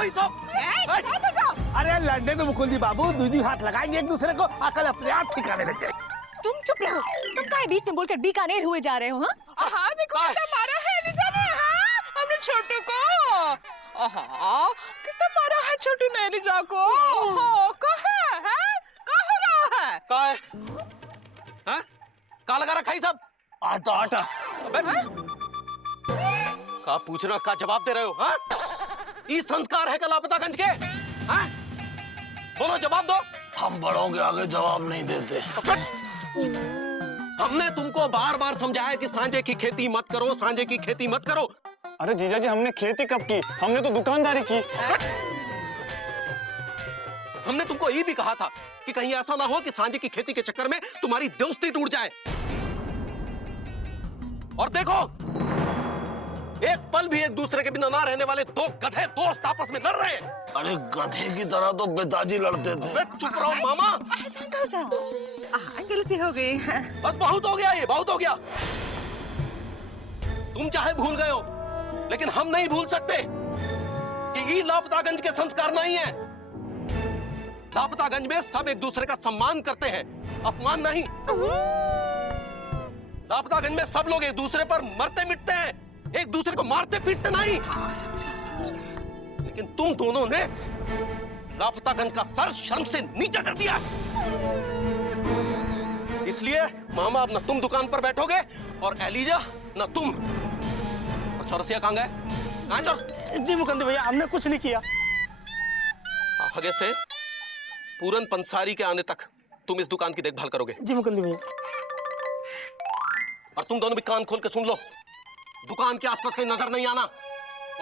करो ये सब। अरे लड़ने तो मुकुंदी बाबू दूधी हाथ लगाएंगे एक दूसरे को, अकल अपने आप ठिकाने लग जाएगी। तुम चुप रहो, तुम काहे बीच में बोलकर बीकानेर हुए जा रहे हो? हाँ देखो कितना मारा है एलिजा ने, हाँ हमने छोटू को। कितना मारा है छोटू ने एलिजा को। कहाँ रहा है? का है? हाँ? का लगा रखा है सब? आटा आटा। अबे का पूछना का जवाब दे रहे हो? हाँ? ये संस्कार है का लापतागंज के? हाँ? बोलो जवाब दो। हम बड़ों के आगे जवाब नहीं देते। हमने तुमको बार बार समझाया कि सांझे की खेती मत करो, सांझे की खेती मत करो। अरे जीजा जी, हमने खेती कब की? हमने तो दुकानदारी की। हमने तुमको ये भी कहा था कि कहीं ऐसा ना हो कि सांझे की खेती के चक्कर में तुम्हारी दोस्ती टूट जाए। और देखो, एक पल भी एक दूसरे के बिना ना रहने वाले दो गधे दोस्त आपस में लड़ रहे हैं। अरे गधे की तरह तो पिताजी लड़ते थे। वे चुप रहो मामा। शांत हो जाओ, गलती हो गई। बस बहुत हो गया, ये बहुत हो गया। तुम चाहे भूल गए हो, लेकिन हम नहीं भूल सकते कि ये लापतागंज के संस्कार नहीं है। लापतागंज में सब एक दूसरे का सम्मान करते हैं, अपमान नहीं। लापतागंज में सब लोग एक दूसरे पर मरते मिटते हैं, एक दूसरे को मारते पीटते नहीं। लेकिन तुम दोनों ने लापतागंज का सर शर्म से नीचा कर दिया। इसलिए मामा अब न तुम दुकान पर बैठोगे और एलिजा न तुम। और चौरसिया कहां गए? जी मुकुंदी भैया, हमने कुछ नहीं किया। आगे से पूरन पंसारी के आने तक तुम इस दुकान की देखभाल करोगे। जी मुकुंदी भैया। और तुम दोनों भी कान खोल के सुन लो, दुकान के आसपास कहीं नजर नहीं आना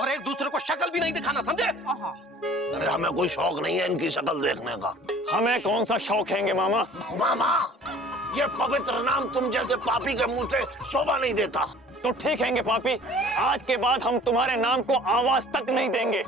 और एक दूसरे को शक्ल भी नहीं दिखाना, समझे? अरे हमें कोई शौक नहीं है इनकी शक्ल देखने का। हमें कौन सा शौक है मामा? मामा, ये पवित्र नाम तुम जैसे पापी के मुंह से शोभा नहीं देता। तो ठीक है पापी, आज के बाद हम तुम्हारे नाम को आवाज तक नहीं देंगे।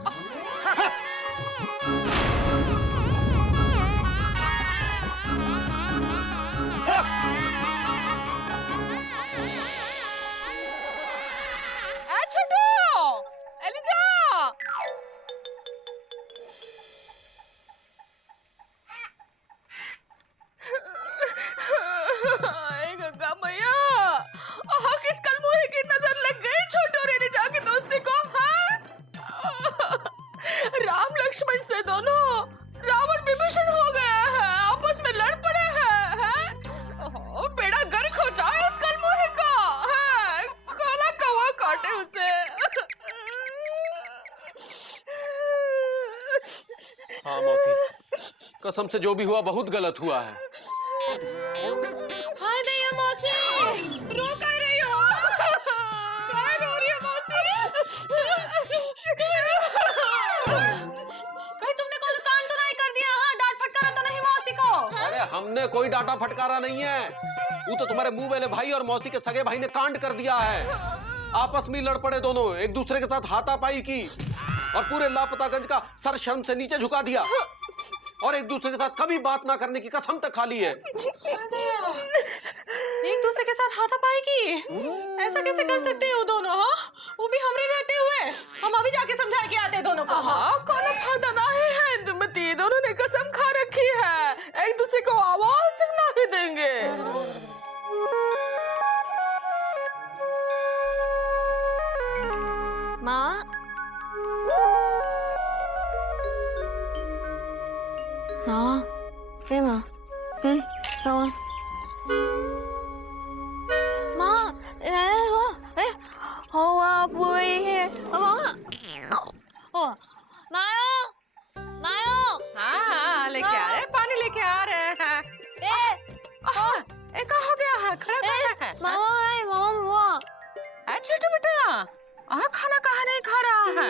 राम लक्ष्मण से दोनों रावण विभीषण हो गया है, आपस में लड़ पड़े हैं। बेड़ा गर्क हो जाए इस कलमुहे का, काला कौवा काटे उसे। हाँ मौसी, कसम से जो भी हुआ बहुत गलत हुआ है। हाय दैया मौसी, रो कर रही हो? क्या रो रही हो मौसी? कहीं तुमने कोई कांड तो नहीं कर दिया? हाँ, डांट फटकारा तो नहीं मौसी को? अरे हमने कोई डांटा फटकारा नहीं है, वो तो तुम्हारे मुंह वाले भाई और मौसी के सगे भाई ने कांड कर दिया है। आपस में लड़ पड़े दोनों, एक दूसरे के साथ हाथापाई की और पूरे लापतागंज का सर शर्म से नीचे झुका दिया और एक दूसरे के साथ कभी बात ना करने की कसम तक खा ली है। एक दूसरे के साथ हाथापाई की? ऐसा कैसे कर सकते हो दोनों? हाँ, वो भी हमरे रहते हुए। हम अभी जाके समझा के आते हैं दोनों को। हाँ, कौन फायदा नहीं है, तुम दोनों ने कसम खा रखी है, एक दूसरे को आवाज तक नहीं देंगे। माँ, हाँ, क्या माँ? माँ, हो बुरी है माँ। ओ, मायो, मायो। हाँ, लेके आ रहे, पानी लेके आ रहे हैं। क्या हो गया है? खड़ा कहाँ है? मामा, छोटू बेटा, खाना कहाँ नहीं खा रहा है?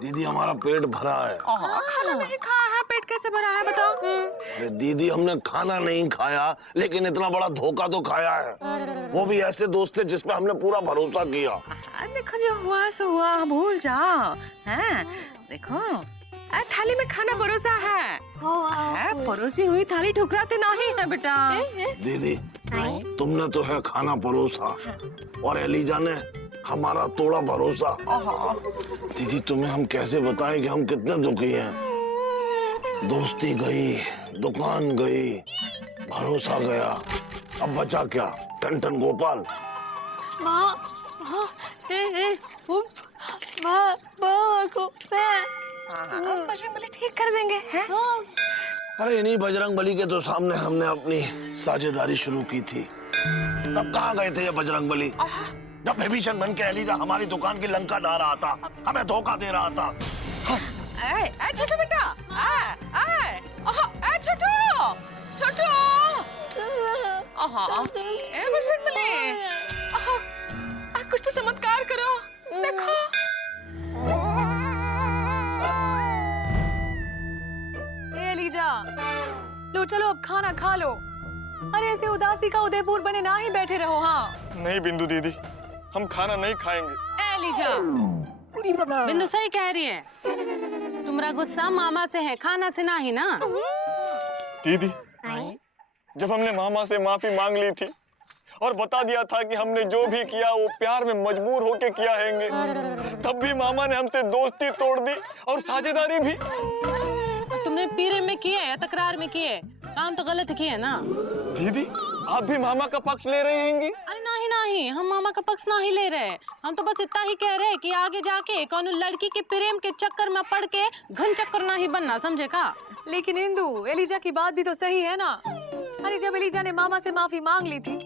दीदी हमारा पेट भरा है। खाना नहीं खाया है, पेट कैसे भरा है बताओ? अरे दीदी, हमने खाना नहीं खाया लेकिन इतना बड़ा धोखा तो खाया है, वो भी ऐसे दोस्त थे जिसपे हमने पूरा भरोसा किया। देखो जो हुआ सो हुआ, भूल जाओ। हैं, देखो थाली में खाना परोसा है, परोसी हुई थाली ठुकराते नहीं है बेटा। दीदी तुमने तो है खाना परोसा और एलिजा ने हमारा तोड़ा भरोसा। दीदी तुम्हें हम कैसे बताएं कि हम कितने दुखी हैं। दोस्ती गई, दुकान गई, भरोसा गया, अब बचा क्या? टन गोपाल। माँ बजरंगबली ठीक कर देंगे हैं? अरे इन्हीं बजरंगबली के तो सामने हमने अपनी साझेदारी शुरू की थी। तब कहाँ गए थे ये बजरंगबली? जब विभीषण बन के एलिजा हमारी दुकान की लंका ढा रहा था, हमें धोखा दे रहा था। छोटू बेटा, छोटू छोटू, बजरंगबली, कुछ तो चमत्कार करो, देखो। एलिजा, लो चलो अब खाना खा लो। अरे ऐसे उदासी का उदयपुर बने ना ही बैठे रहो। हाँ नहीं बिंदु दीदी, हम खाना नहीं खाएंगे। एलिजा, बिंदु सही कह रही है। तुम्हारा गुस्सा मामा से है, खाना से नहीं ना। दीदी, जब हमने मामा से माफी मांग ली थी और बता दिया था कि हमने जो भी किया वो प्यार में मजबूर होके किया हैंगे, तब भी मामा ने हमसे दोस्ती तोड़ दी और साझेदारी भी। तुमने पीरे में किए या तकरार में किए, काम तो गलत किए ना। दीदी, आप भी मामा का पक्ष ले रहे हैंगी? अरे नहीं नहीं, हम मामा का पक्ष नहीं ले रहे। हम तो बस इतना ही कह रहे कि आगे जाके कौन लड़की के प्रेम के चक्कर में पड़ के घन चक्कर नहीं बनना, समझे का? लेकिन इंदु, एलिजा की बात भी तो सही है ना। अरे जब एलिजा ने मामा से माफी मांग ली थी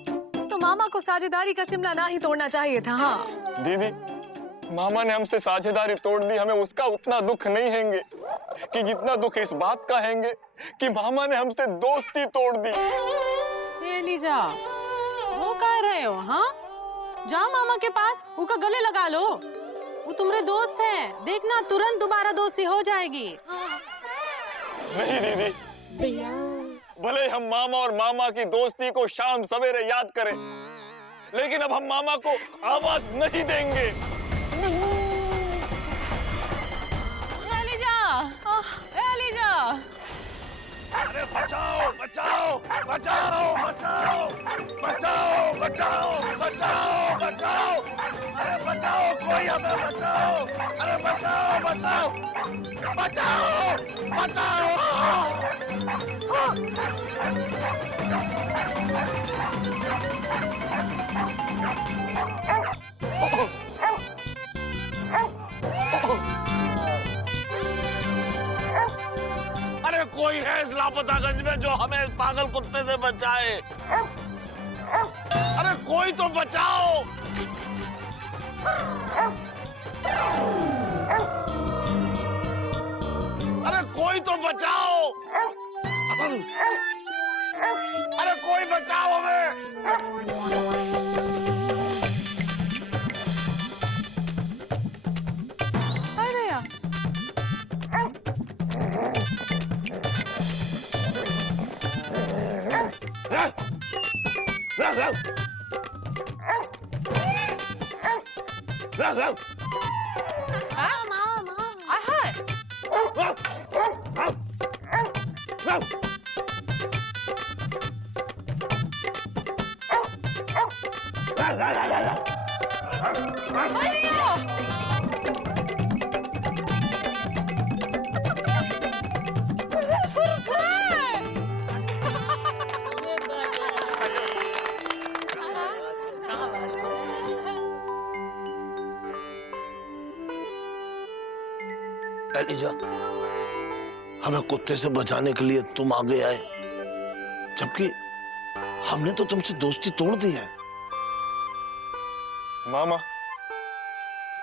तो मामा को साझेदारी का शिमला ना ही तोड़ना चाहिए था। हाँ दीदी, मामा ने हमसे साझेदारी तोड़ दी, हमें उसका उतना दुख नहीं हैंगे कि जितना दुख इस बात का हैंगे कि मामा ने हमसे दोस्ती तोड़ दी। एलिजा, वो कह रहे हो? हाँ, जाओ मामा के पास, उनका गले लगा लो। वो तुम्हारे दोस्त है, देखना तुरंत दोबारा दोस्ती हो जाएगी। नहीं दीदी, भले हम मामा और मामा की दोस्ती को शाम सवेरे याद करें, लेकिन अब हम मामा को आवाज नहीं देंगे। एलिजा, एलिजा, अरे बचाओ बचाओ बचाओ बचाओ बचाओ बचाओ बचाओ बचाओ, अरे बचाओ, कोई हमें बचाओ, अरे बचाओ बचाओ बचाओ बचाओ। अरे कोई है इस लापतागंज में जो हमें पागल कुत्ते से बचाए? अरे कोई तो बचाओ। अरे कोई तो बचाओ। अरे कोई बचाओ हमें। एलिजा, हमें कुत्ते से बचाने के लिए तुम आगे आए, जबकि हमने तो तुमसे दोस्ती तोड़ दी है। मामा,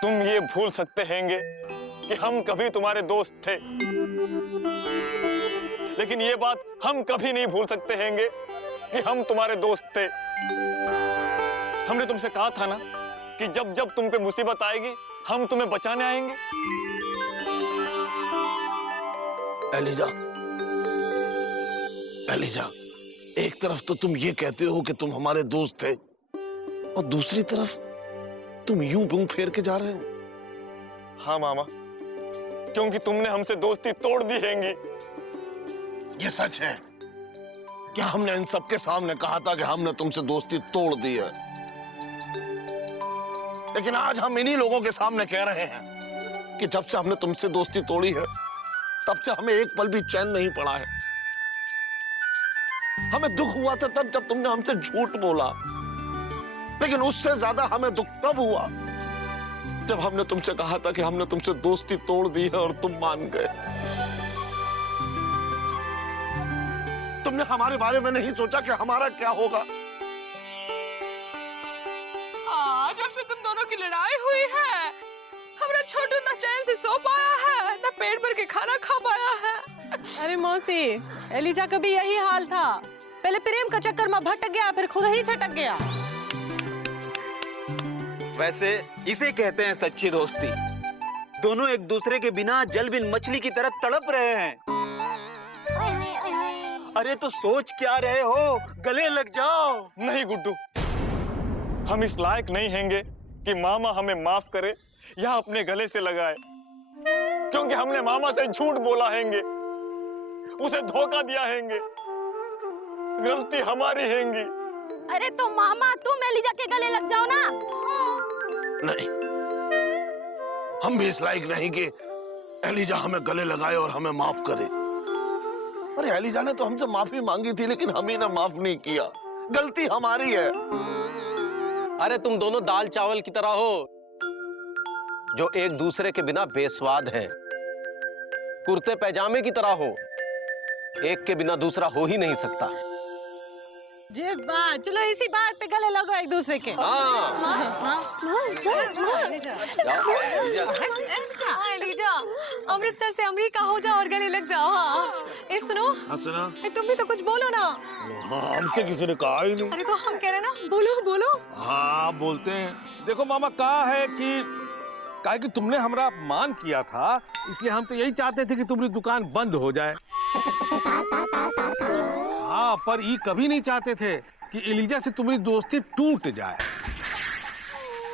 तुम ये भूल सकते हैंगे कि हम कभी तुम्हारे दोस्त थे, लेकिन ये बात हम कभी नहीं भूल सकते हैंगे कि हम तुम्हारे दोस्त थे। हमने तुमसे कहा था ना कि जब जब तुम पे मुसीबत आएगी हम तुम्हें बचाने आएंगे। एलिजा, एलिजा, एक तरफ तो तुम ये कहते हो कि तुम हमारे दोस्त थे और दूसरी तरफ तुम यूं मुंह फेर के जा रहे हो। हाँ मामा, क्योंकि तुमने हमसे दोस्ती तोड़ दी हैंगी। ये सच है क्या? हमने इन सबके सामने कहा था कि हमने तुमसे दोस्ती तोड़ दी है। लेकिन आज हम इन्हीं लोगों के सामने कह रहे हैं कि जब से हमने तुमसे दोस्ती तोड़ी है तब से हमें एक पल भी चैन नहीं पड़ा है। हमें दुख हुआ था तब जब तुमने हमसे झूठ बोला, लेकिन उससे ज्यादा हमें दुख तब हुआ जब हमने तुमसे कहा था कि हमने तुमसे दोस्ती तोड़ दी है और तुम मान गए। तुमने हमारे बारे में नहीं सोचा कि हमारा क्या होगा। जब से तुम दोनों की लड़ाई हुई है हमारा छोटू ना चैन से सो पाया है ना पेट भर के खाना खा पाया है। अरे मौसी, एलिजा का भी यही हाल था। पहले प्रेम का चक्कर में भटक गया, फिर खुद ही छटक गया। वैसे इसे कहते हैं सच्ची दोस्ती। दोनों एक दूसरे के बिना जल बिन मछली की तरह तड़प रहे हैं। अरे तो सोच क्या रहे हो, गले लग जाओ। नहीं गुड्डू, हम इस लायक नहीं हैंगे कि मामा हमें माफ करे या अपने गले से लगाए, क्योंकि हमने मामा से झूठ बोला हैंगे, उसे धोखा दिया हैंगे। गलती हमारी हैंगी। अरे तो मामा तुम एलिजा के गले लग जाओ ना। नहीं, हम भी इस लायक नहीं कि एलिजा हमें गले लगाए और हमें माफ करे। अरे एलिजा ने तो हमसे माफी मांगी थी, लेकिन हम ही ने माफ नहीं किया। गलती हमारी है। अरे तुम दोनों दाल चावल की तरह हो जो एक दूसरे के बिना बेस्वाद हैं। कुर्ते पैजामे की तरह हो, एक के बिना दूसरा हो ही नहीं सकता। जे बात, चलो इसी बात पे गले लगो एक दूसरे के। एलिजा, अमृतसर से अमेरिका हो जाओ और गले लग जाओ। हाँ, ए सुनो। हाँ सुना। तुम भी तो कुछ बोलो ना। हाँ, हमसे किसी ने कहा ही नहीं। अरे तो हम कह रहे ना, बोलो बोलो। हाँ बोलते हैं। देखो मामा, कहा है कि तुमने हमारा अपमान किया था, इसलिए हम तो यही चाहते थे कि तुम्हारी दुकान बंद हो जाए। हाँ, पर ये कभी नहीं चाहते थे कि एलिजा से तुम्हारी दोस्ती टूट जाए।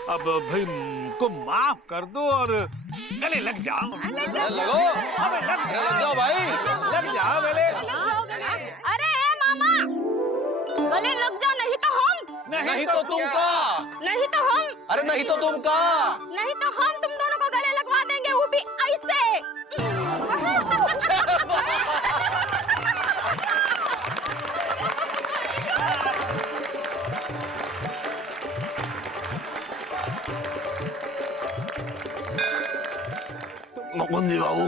अब भाई को माफ कर दो और गले लग जाओ। लगो, अरे लग जाओ भाई, लग जाओ गले। अरे ए मामा, गले लग जाओ, नहीं तो हम। नहीं तो तुम का। नहीं तो हम। अरे नहीं तो तुम का। नहीं तो हम तुम दोनों को गले लगवा देंगे, वो भी ऐसे। मुकुंदी बाबू,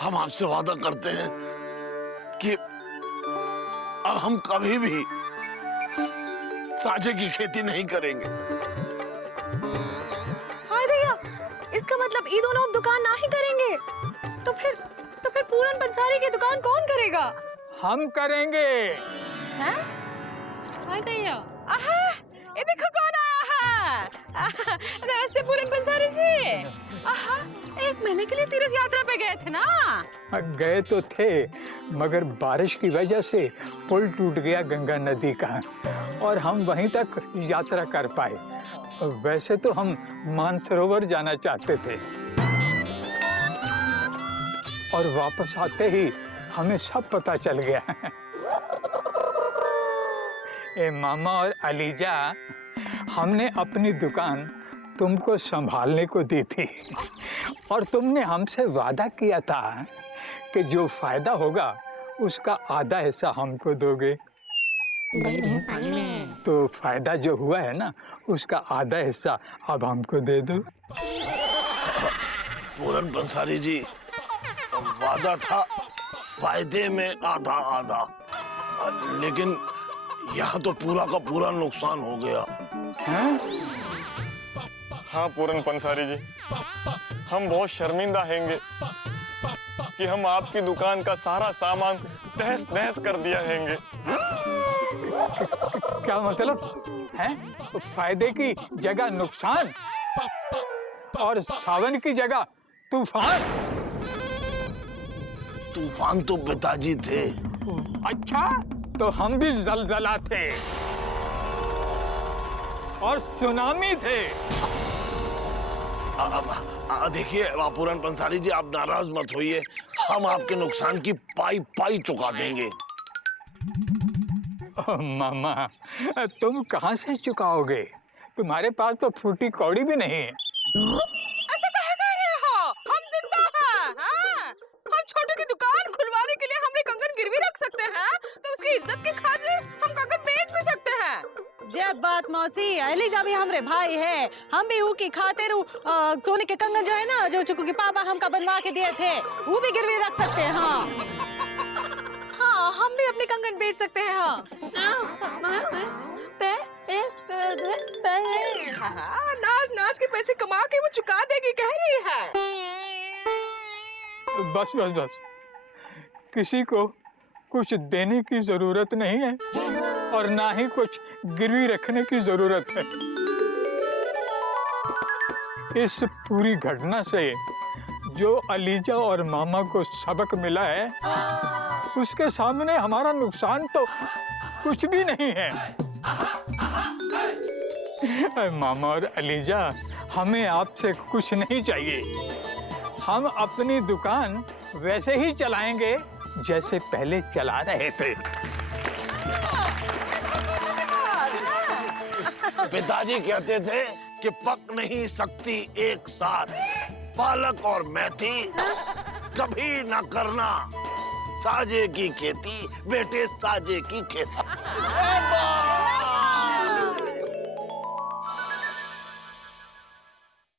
हम आपसे वादा करते हैं कि अब हम कभी भी साझे की खेती नहीं करेंगे। हाय भैया, इसका मतलब ये दोनों अब दुकान ना ही करेंगे। तो फिर पूरन पंसारी की दुकान कौन करेगा? हम करेंगे। हैं? हाय भैया, आहा, ये देखो कौन आया है। नमस्ते पूरन पंसारी जी। आहा, 1 महीने के लिए तीर्थ यात्रा पे गए थे ना? गए तो थे, मगर बारिश की वजह से पुल टूट गया गंगा नदी का और हम वहीं तक यात्रा कर पाए। वैसे तो हम मानसरोवर जाना चाहते थे और वापस आते ही हमें सब पता चल गया। ए मामा और अलीजा, हमने अपनी दुकान तुमको संभालने को दी थी और तुमने हमसे वादा किया था कि जो फायदा होगा उसका आधा हिस्सा हमको दोगे। तो फायदा जो हुआ है ना, उसका आधा हिस्सा अब हमको दे दो। पूरन पंसारी जी, वादा था फायदे में आधा आधा, लेकिन यहाँ तो पूरा का पूरा नुकसान हो गया। हाँ पूरन पंसारी जी, हम बहुत शर्मिंदा हैंगे कि हम आपकी दुकान का सारा सामान तहस नहस कर दिया हैंगे। क्या मतलब है? फायदे की जगह नुकसान और सावन की जगह तूफान। तूफान तो पिताजी थे। अच्छा, तो हम भी जलजला थे और सुनामी थे। देखिए पूरन पंसारी जी, आप नाराज मत होइए, हम आपके नुकसान की पाई पाई चुका देंगे। मामा, तुम कहाँ से चुकाओगे? तुम्हारे पास तो फूटी कौड़ी भी नहीं है। ऐसा कहे कह रहे हो? हम जिंदा हैं, हाँ? हम छोटू की दुकान खुलवाने के लिए हमने कंगन गिरवी रख सकते हैं, तो उसकी इज्जत की खातिर हम कंगन बेच भी सकते हैं। जब बात मौसी, एलिजा भी हमरे भाई है, हम भी ऊ की खातिर सोने के कंगन जो है ना, जो चुकू के पापा हमका बनवा के दिए थे, वो भी गिरवी रख सकते हैं। हाँ हाँ, हम भी अपने कंगन बेच सकते हैं। हाँ हाँ, नाच नाच के पैसे कमा के वो चुका देगी कह रही है। बस बस बस, किसी को कुछ देने की जरूरत नहीं है और ना ही कुछ गिरवी रखने की जरूरत है। इस पूरी घटना से जो अलीजा और मामा को सबक मिला है, उसके सामने हमारा नुकसान तो कुछ भी नहीं है। मामा और अलीजा, हमें आपसे कुछ नहीं चाहिए। हम अपनी दुकान वैसे ही चलाएंगे जैसे पहले चला रहे थे। पिताजी कहते थे कि पक नहीं सकती एक साथ पालक और मेथी, कभी न करना साजे की खेती बेटे साजे की खेती।